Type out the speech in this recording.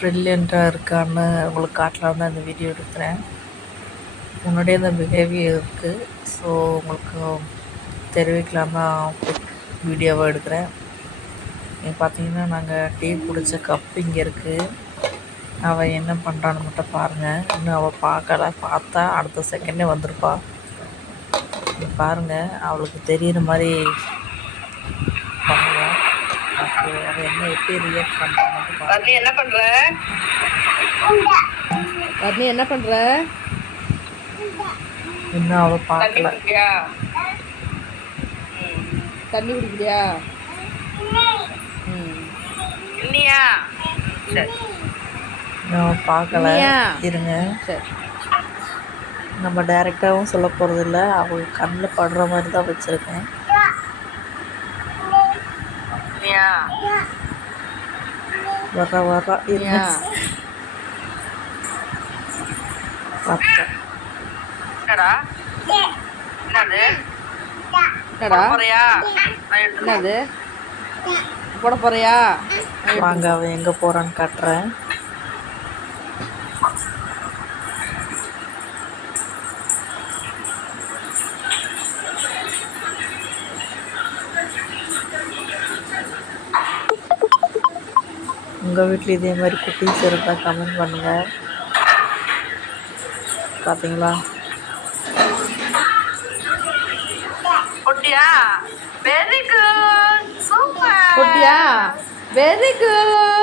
ப்ரில்லியண்ட்டாக இருக்கான்னு உங்களுக்கு காட்டலாம் தான் இந்த வீடியோ எடுக்கிறேன். முன்னாடியே அந்த பிஹேவியர் இருக்குது ஸோ உங்களுக்கு தெரிவிக்கலாம் தான் வீடியோவாக எடுக்கிறேன். இங்கே பார்த்தீங்கன்னா நாங்கள் டீ குடித்த கப் இங்கே இருக்குது அவள் என்ன பண்ணுறான்னு மட்டும் பாருங்கள் இன்னும் அவள் பார்க்கல. பார்த்தா அடுத்த செகண்டே வந்திருப்பாள் பாருங்கள் அவளுக்கு தெரியிற மாதிரி அவள் என்ன எப்படி ரியாக்ட் வர்ணி என்ன பண்ற? வர்ணி என்ன பண்ற? இன்னும் அவள் தண்ணி பார்க்கல தண்ணி குடிக்கிறியா? ம். இல்லையா சரி. இன்னும் அவள் பார்க்கல? இருங்க. சரி. நம்ம டைரெக்டாகவும் சொல்ல போகிறதில்ல அவங்க கண்ணில் படுற மாதிரி தான் வச்சுருக்கேன். வர வர இருங்க ஏன் பார்த்தேன் என்னடா என்னது என்னடா போறியா என்னது போட போறியா வாங்க அவன் எங்கே போகிறான்னு காட்டுறேன் உங்கள் வீட்டில் இதே மாதிரி குட்டீஸ் இருந்தால் கமெண்ட் பண்ணுங்கள் பார்த்தீங்களா போட்டியா வெரி குட் சூப்பர் போட்டியா வெரி குட்